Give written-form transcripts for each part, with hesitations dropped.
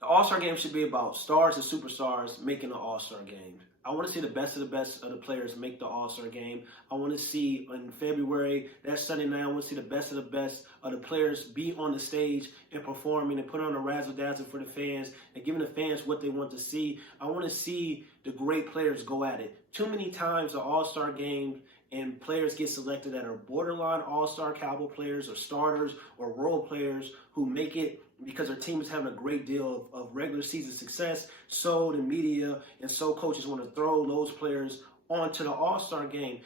The All-Star game should be about stars and superstars making the All-Star game. I want to see the best of the players make the All-Star game. I want to see in February, that Sunday night, I want to see the best of the players be on the stage and performing and put on a razzle-dazzle for the fans and giving the fans what they want to see. I want to see the great players go at it. Too many times the All-Star game and players get selected that are borderline all-star caliber players or starters or role players who make it because their team is having a great deal of regular season success. So the media and so coaches want to throw those players onto the All-Star game.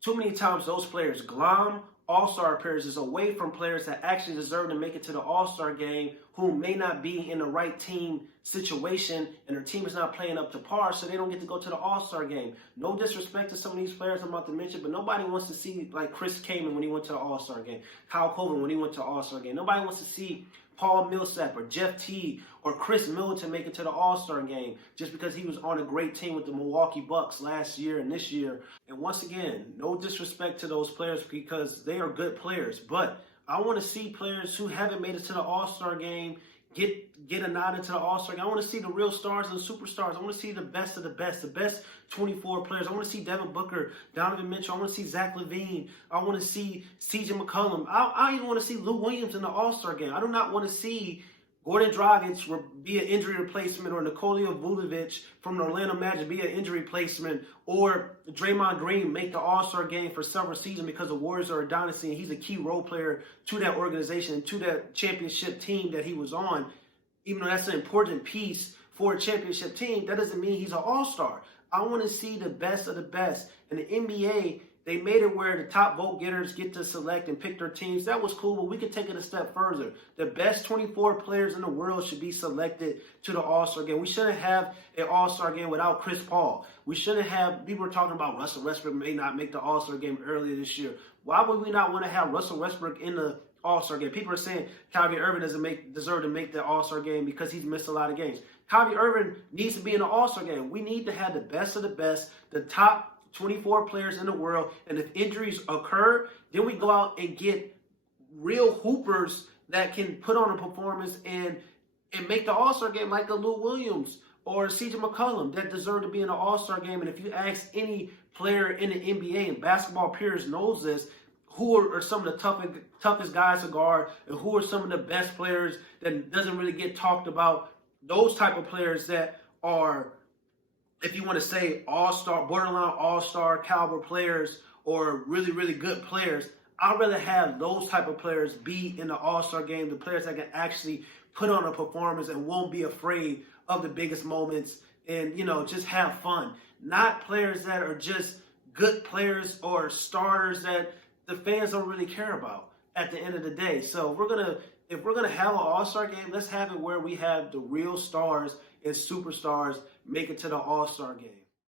Too many times those players glom All-Star appearances away from players that actually deserve to make it to the All-Star game who may not be in the right team situation and their team is not playing up to par, so they don't get to go to the All-Star game. No disrespect to some of these players I'm about to mention, but nobody wants to see like Chris Kaman when he went to the All-Star game, Kyle Coburn when he went to the All-Star game. Nobody wants to see Paul Millsap or Jeff Teague or Chris Middleton make it to the All-Star game just because he was on a great team with the Milwaukee Bucks last year and this year. And once again, no disrespect to those players because they are good players, but I want to see players who haven't made it to the All-Star game get a nod into the All-Star game. I want to see the real stars and the superstars. I want to see the best of the best 24 players. I want to see Devin Booker, Donovan Mitchell. I want to see Zach LaVine. I want to see C.J. McCollum. I even want to see Lou Williams in the All-Star game. I do not want to see Goran Dragic be an injury replacement or Nikola Vucevic from the Orlando Magic be an injury replacement or Draymond Green make the All-Star game for several seasons because the Warriors are a dynasty and he's a key role player to that organization and to that championship team that he was on. Even though that's an important piece for a championship team, that doesn't mean he's an All-Star. I want to see the best of the best. And the NBA, they made it where the top vote getters get to select and pick their teams. That was cool, but we could take it a step further. The best 24 players in the world should be selected to the All-Star game. We shouldn't have an All-Star game without Chris Paul. We shouldn't have, people were talking about Russell Westbrook may not make the All-Star game earlier this year. Why would we not want to have Russell Westbrook in the All-Star game? People are saying Kyrie Irving doesn't deserve to make the All-Star game because he's missed a lot of games. Kyrie Irving needs to be in the All-Star game. We need to have the best of the best, the top 24 players in the world, and if injuries occur, then we go out and get real hoopers that can put on a performance and make the All-Star game like a Lou Williams or C.J. McCollum that deserve to be in the All-Star game. And if you ask any player in the NBA, and basketball peers knows this, who are some of the toughest guys to guard and who are some of the best players that doesn't really get talked about, those type of players that are, if you want to say all-star, borderline all-star caliber players or really, really good players, I'd rather have those type of players be in the All-Star game, the players that can actually put on a performance and won't be afraid of the biggest moments and, just have fun. Not players that are just good players or starters that the fans don't really care about at the end of the day. So if we're gonna have an All-Star game, let's have it where we have the real stars and superstars make it to the All-Star game.